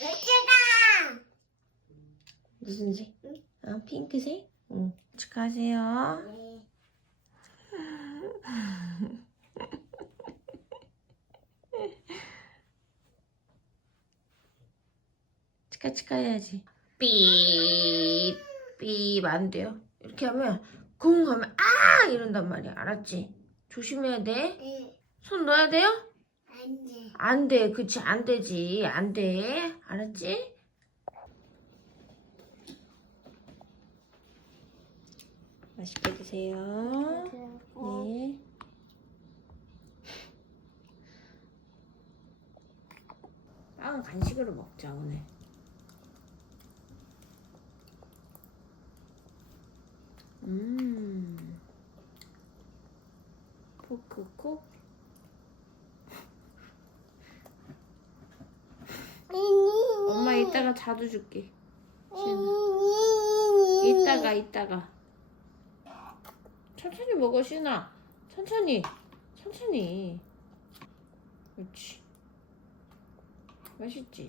으쌰가. 무슨 색? 아, 핑크색? 응. 축하하세요. 네. 치카 치카 해야지. 삐, 삐안 돼요. 이렇게 하면 공 하면 아 이런단 말이야. 알았지? 조심해야 돼. 네. 손 넣어야 돼요? 안 돼. 안 돼. 그치 안 되지. 안 돼. 알았지? 맛있게 드세요. 네. 빵은 간식으로 먹자 오늘. 음. 포크콕. 엄마 이따가 자두 줄게. 이따가 이따가. 천천히 먹어 신아. 천천히. 천천히. 그렇지. 맛있지?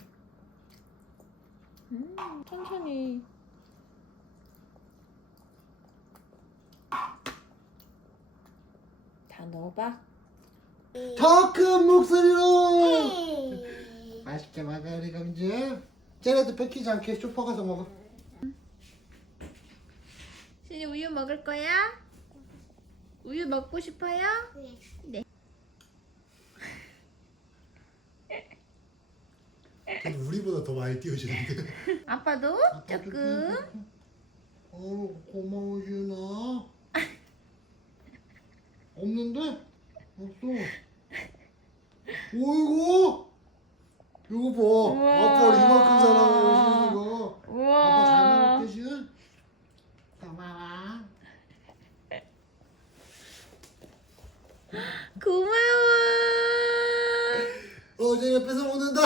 음, 천천히. 다 넣어봐. 더 큰 목소리로 맛있게 먹어 우리 강주 쟤네도 뺏기지 않게 슈퍼 가서 먹어. 신이 우유 먹을 거야? 우유 먹고 싶어요? 걔는 우리보다 더 많이 띄워주는데. 아빠도? 조금. 어 고마워 유나. 없는데? 없어. 오이고 이거 봐 우와. 아빠 이만큼 사랑해요 이거 아빠 잘 우와. 먹을게 시 고마워 고마워. 어, 쟤 옆에서 먹는다.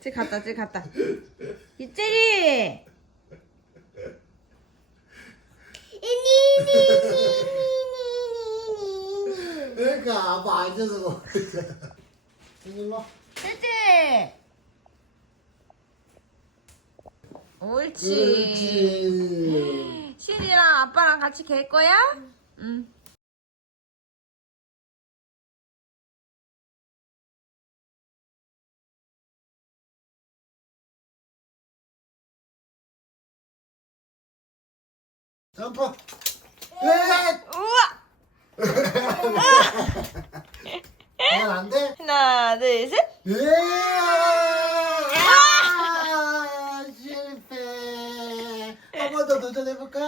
쟤 갔다, 쟤 갔다. 이채리! 그러니까 아빠 앉아서 먹고 있잖아. 일로. 쟤쟤! 옳지. 그렇지. 신이랑 아빠랑 같이 갤 거야? 응. 점프. 왜? 우와! 안 돼? 하나, 둘, 셋. 예! 아, 실패. 한 번 더 도전해볼까?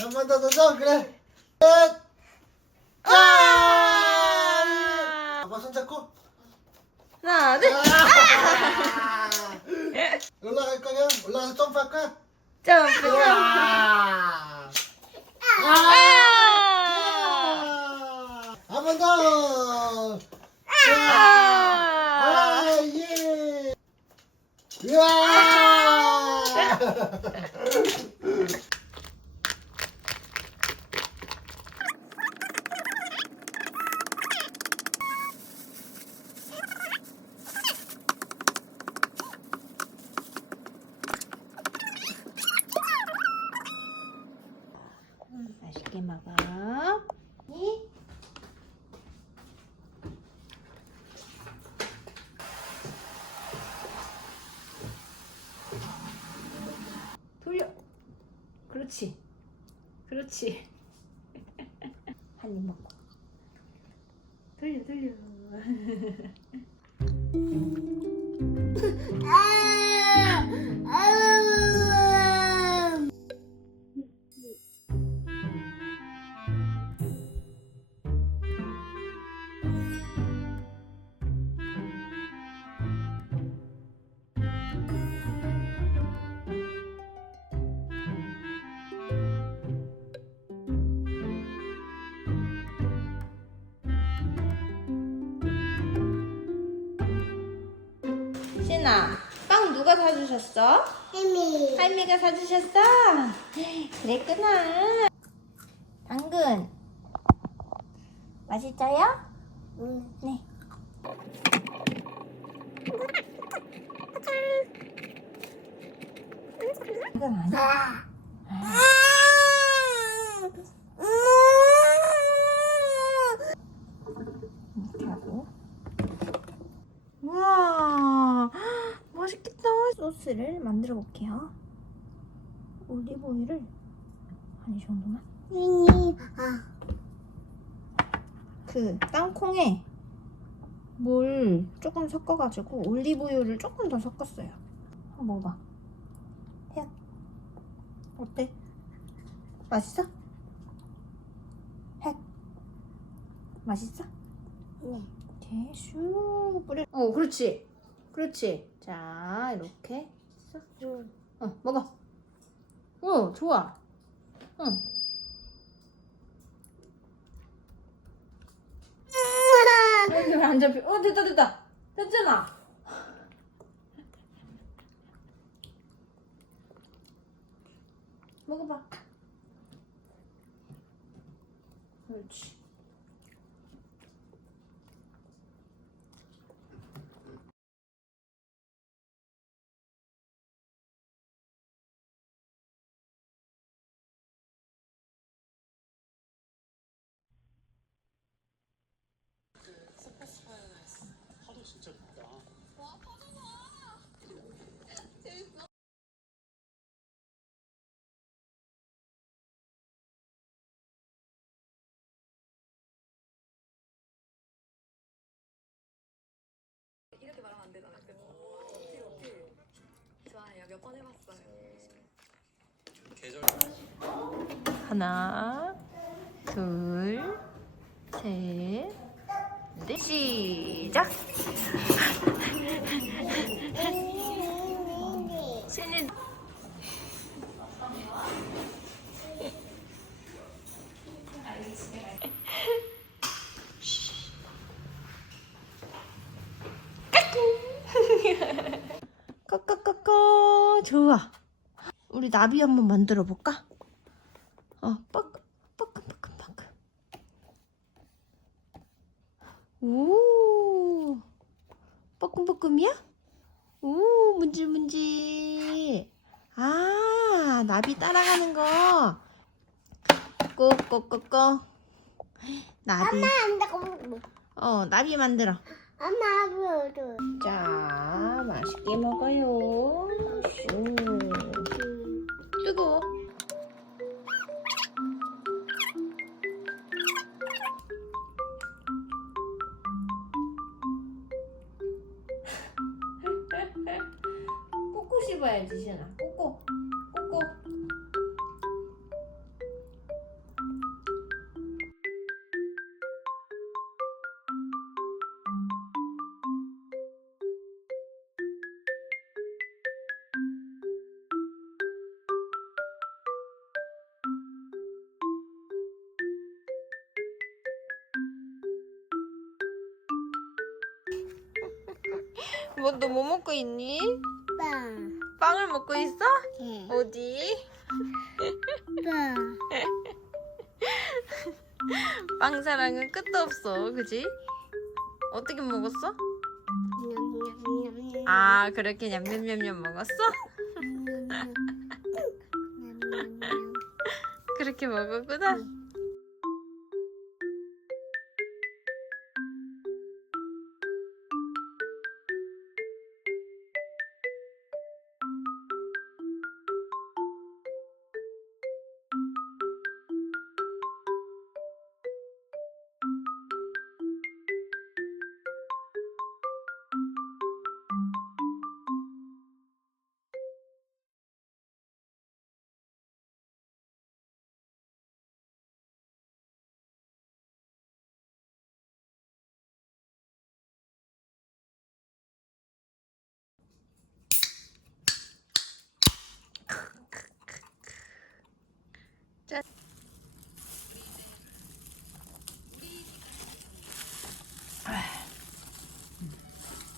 한 번 더 도전, 그래. 끝! 짠! 아빠 손잡고. 하나, 둘. 아! 올라갈 거야? 올라가서 점프할 거야? 점프, 점프. 아! 아! 한 번 더! 아! 아, 예! 으아! 맛있게 먹어. 돌려. 그렇지. 그렇지. 한 입 먹고. 돌려, 돌려. 할미가 사주셨어? 그랬구나. 당근. 맛있어요? 응. 네. 당근 아니야. 아. 이렇게 하고. 멋있겠다. 소스를 만들어 볼게요. 올리브 오일을 한 이 정도만 니 아. 그 땅콩에 물 조금 섞어가지고 올리브유를 조금 더 섞었어요. 한번 먹어봐. 해. 어때? 맛있어? 해. 맛있어? 네. 이렇게 슉 뿌려. 어, 그렇지. 그렇지. 자, 이렇게. 싹. 응. 어, 먹어. 어, 좋아. 응. 어, 왜안 잡혀? 어, 됐다, 됐다. 됐잖아. 먹어봐. 그렇지. 하나, 둘, 셋, 넷. 시작. 신이 꺼꺼꺼꺼 좋아. 우리 나비 한번 만들어 볼까? 어, 뻐끔, 뻐끔, 뻐끔, 뻐끔. 오, 뻐끔뻐끔이야? 오, 문질문질. 아, 나비 따라가는 거. 꼬꼬꼬꼬. 나비. 엄마 뭐 어, 나비 만들어. 엄마 아버도. 자, 맛있게 먹어요. 슈. 뜨거워. 뭐, 너 뭐 먹고 있니? 빵. 빵을 먹고 있어? 네. 어디? 빵. 빵 사랑은 끝도 없어, 그지? 어떻게 먹었어? 냠냠냠냠. 아, 그렇게 냠냠냠냠 먹었어? 냠냠냠. 그렇게 먹었구나.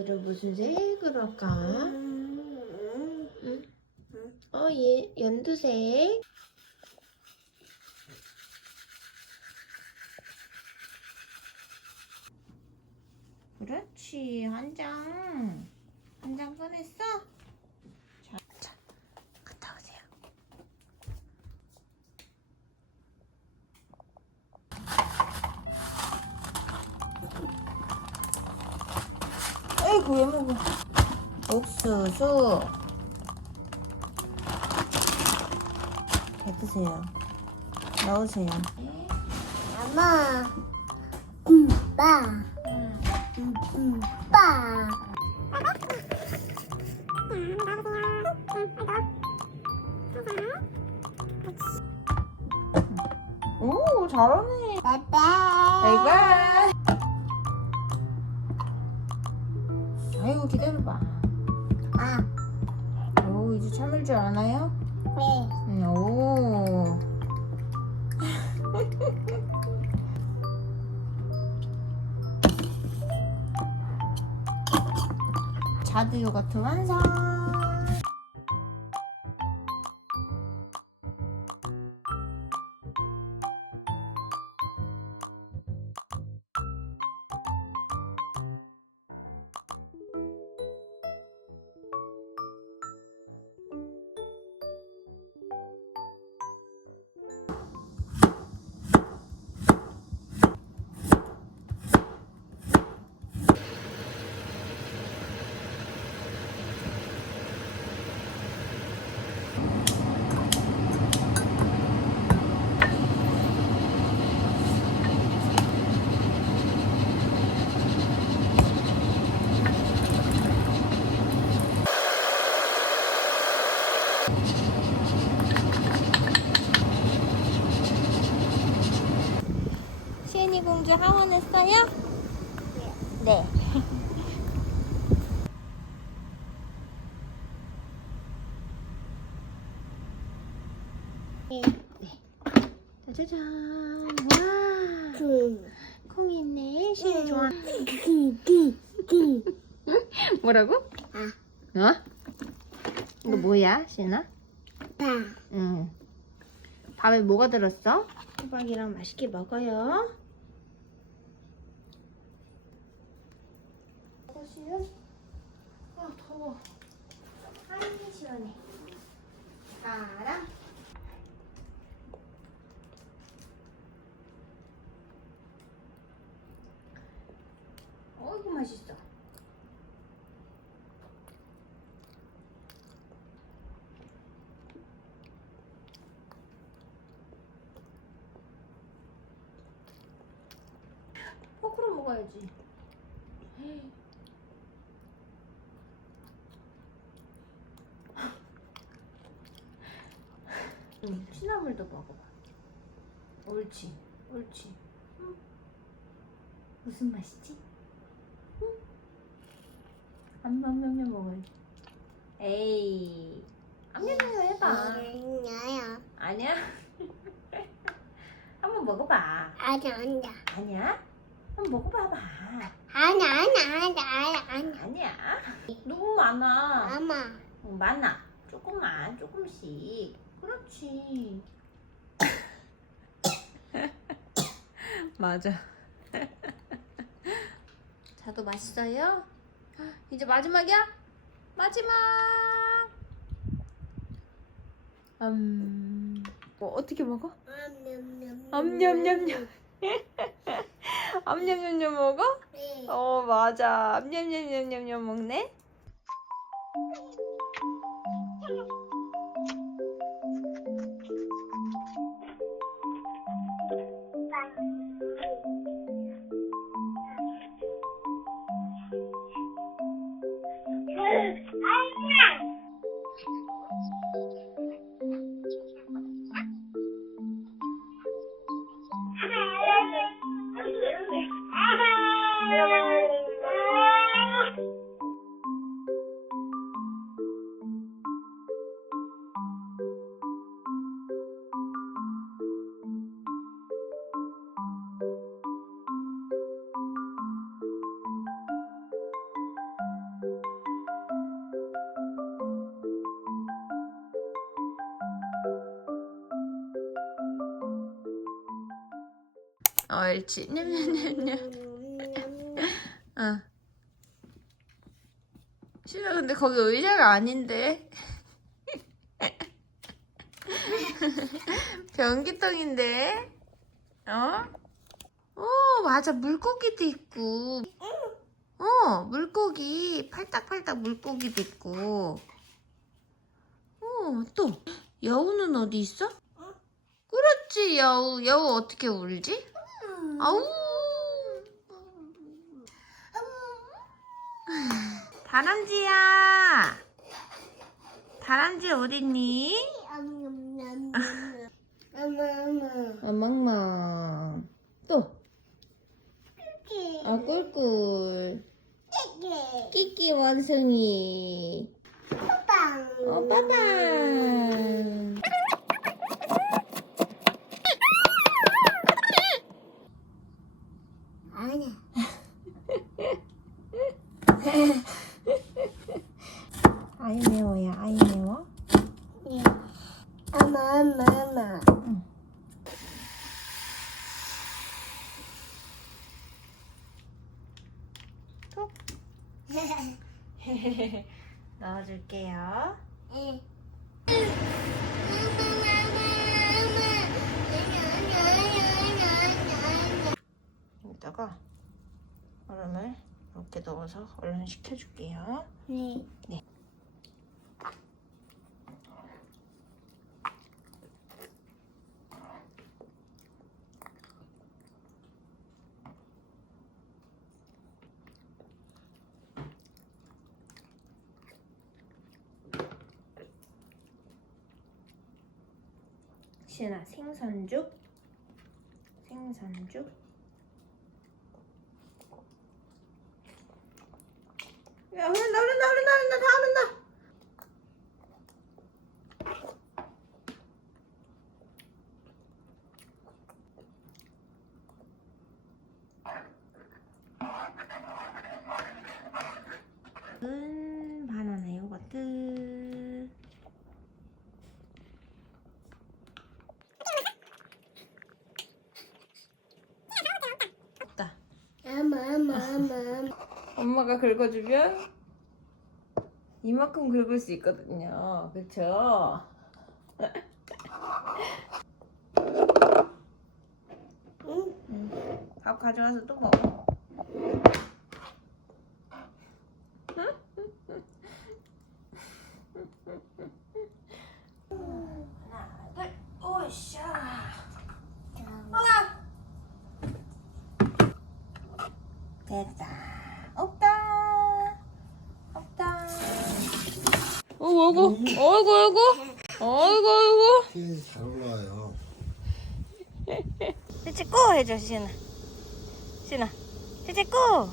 오늘은 무슨 색으로 할까? 응? 어, 얘 연두색. 그렇지, 한 장. 한 장 꺼냈어? 자, 자, 갔다 오세요. 아이고, 왜 먹어? 옥수수. 해보세요. 넣으세요. 엄마. 음, 빠. 음, 음, 빠. 오, 잘하네. 아이고. 아이고, 기다려봐. 자두 요거트 완성. 공주 하원했어요? 네. 네. 짜자잔. 와. 그, 콩이 있네. 좋아. 그, 그, 그. 뭐라고? 어? 이거 뭐야? 빠. 응. 밥에 뭐가 들었어? 호박이랑 맛있게 먹어요. 시은? 아 더워. 아이 시원해. 알아? 어이구 맛있어. 포크로 먹어야지. 응, 시나물도 먹어봐. 옳지, 옳지. 응. 무슨 맛이지? 응? 암냠냠냠 먹어야지. 에이, 암냠냠 해봐. 나야. 아니야? 한번 먹어봐. 아니, 아니다. 아니야? 한번 먹어봐봐. 아니, 아니, 아니, 아니, 아니. 아니야. 너무 많아. 어, 많아. 조금만, 조금씩. 그렇지. 맞아. 자도 맛있어요? 이제 마지막이야? 마지막. 음. 뭐 어떻게 먹어? 냠냠냠. 암냠냠냠. 암냠냠냠 먹어? 네. 어 맞아 암냠냠냠냠냠 먹네 옳지. 어. 싫어 근데 거기 의자가 아닌데. 변기통인데. 어? 오 맞아. 물고기도 있고. 어 물고기. 팔딱팔딱 물고기도 있고. 어 또. 여우는 어디 있어? 그렇지 여우. 여우 어떻게 울지? 아우. 다람쥐야. 다람쥐 어딨니? 어망망 또. 아, 꿀꿀. 끼끼 원숭이. 어 빠방 아니야. 아이 매워야 아이 매워? 네. 엄마, 엄마, 엄마. 넣어줄게요 네. 여기다가 얼음을 이렇게 넣어서 얼른 식혀줄게요 네. 시은아 생선죽? 생선죽 야 흐른다 흐른다 흐른다 흐른다 다 흐른다 은 바나나 요거트 없다 엄마, 엄마, 엄마. 엄마가 긁어주면 이만큼 긁을 수 있거든요. 그쵸? 응? 밥 가져와서 또 먹어. 하나, 둘, 오샤. 됐다. 어이구, 어이구. 어이구, 어이구. 어이구, 어이구. 티잘 올라와요. 찌찌꼬 해줘, 시은아. 시은아. 찌찌꼬.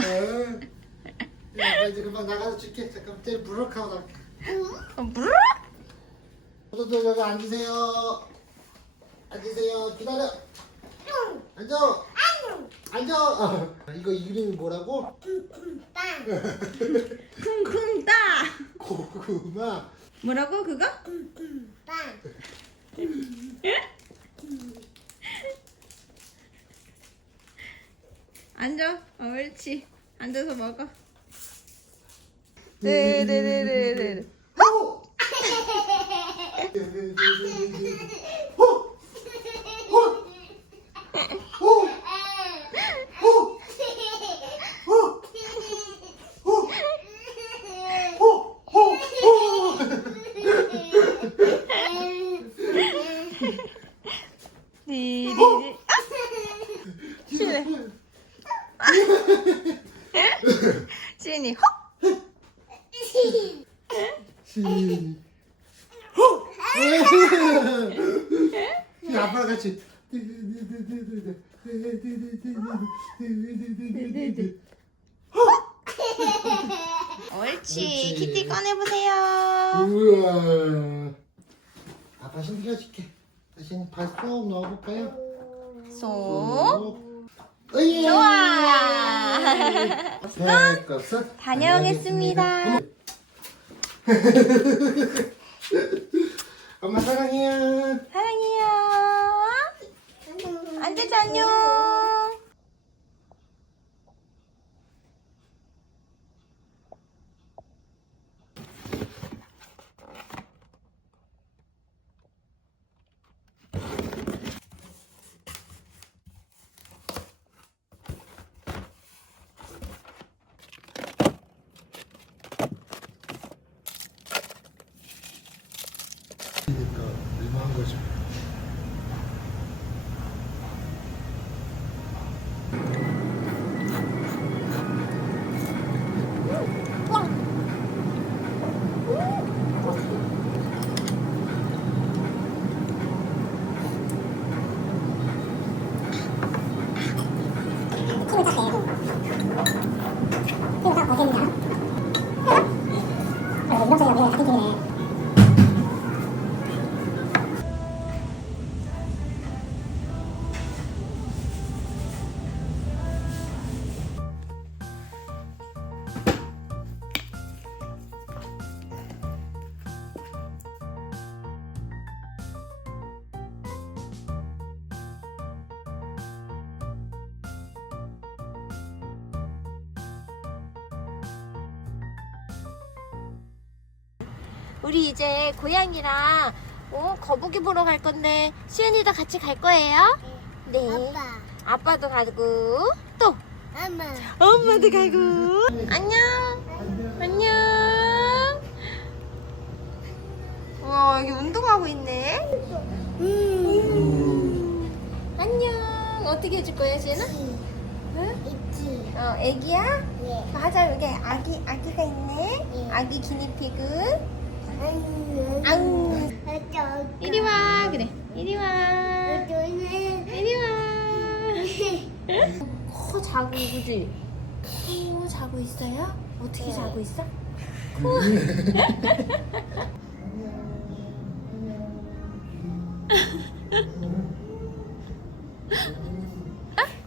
네. 야, 이제 금방 나가서 줄게. 잠깐 제일 무럭하고 나. 어, 물? 모두들 여기 앉으세요. 앉으세요. 기다려. 앉아. 앉아. 어. 이거 이름이 뭐라고? 빵. 쿵쿵 따. 고구마. 뭐라고, 그거? 빵. 앉아. 어, 옳지. 앉아서 먹어. 네네네네네. 디디디. 시은이. 시은이 헉. 시. 아빠랑 같이. 옳지. 옳지. 키티 꺼내보세요. 우와. 아빠 신기가 줄게. 다시 발쏙 넣어볼까요? 쏙. 으이. 좋아. 네, 것은 다녀오겠습니다. 엄마 사랑해요. 사랑해요. 앉아서 안녕. 우리 이제 고양이랑 어, 거북이 보러 갈 건데 시은이도 같이 갈 거예요? 네. 아빠, 아빠도 가고 또 엄마. 엄마도 가고 안녕 안녕 와 여기 운동하고 있네 음. 안녕 어떻게 해줄 거야 시은아? 응? 있지. 어 애기야? 네. 맞아 여기 아기 아기가 있네 네. 아기 기니피그 음. 아우. 이리 와 그래 이리 와. 이리 와 코 자고 그지? 코 자고 있어요? 어떻게 자고 있어?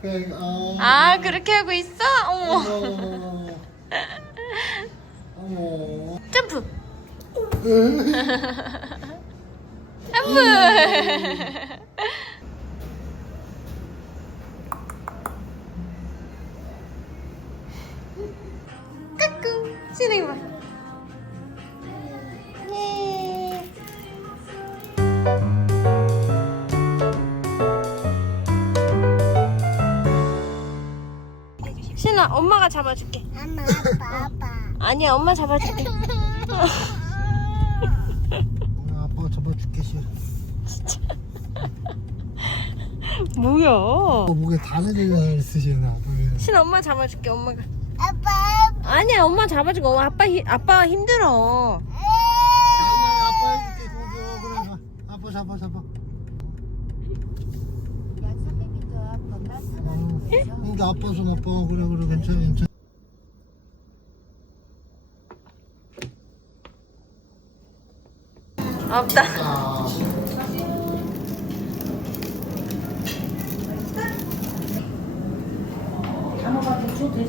그래, 어. 아 그렇게 하고 있어? 어머 어머. 어머. 응? 점프 까꿍 신이 봐 예. 신아 엄마가 잡아줄게 엄마, 아빠, 아빠. 아니야 엄마 잡아줄게 아빠가 접어줄게, 시. 뭐야? 어, 목에 다내들려 있으시나. 신아 엄마 잡아줄게 엄마가. 아빠, 아니야 엄마 잡아주고. 어, 아빠 히, 아빠 힘들어. 아빠 해줄게, 그거. 그래, 아빠 잡아, 잡아. 어, 근데 아빠 손 아빠 그래 그래 괜찮아 괜찮아. 없다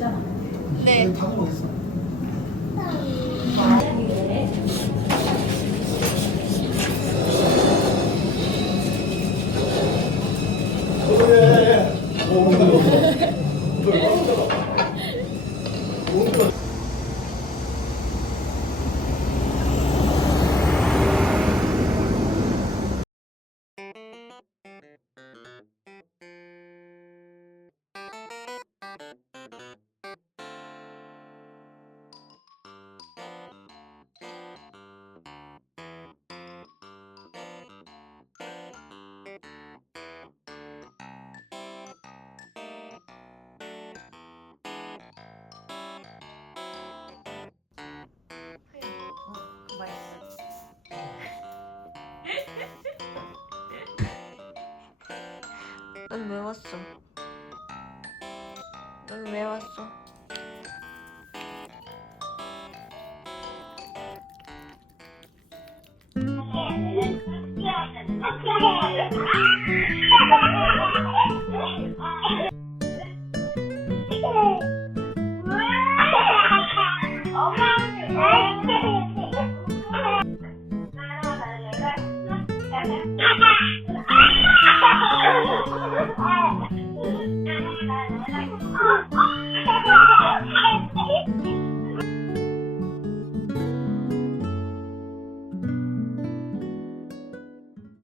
아, 네. 다 넌왜 왔어? 넌왜 왔어?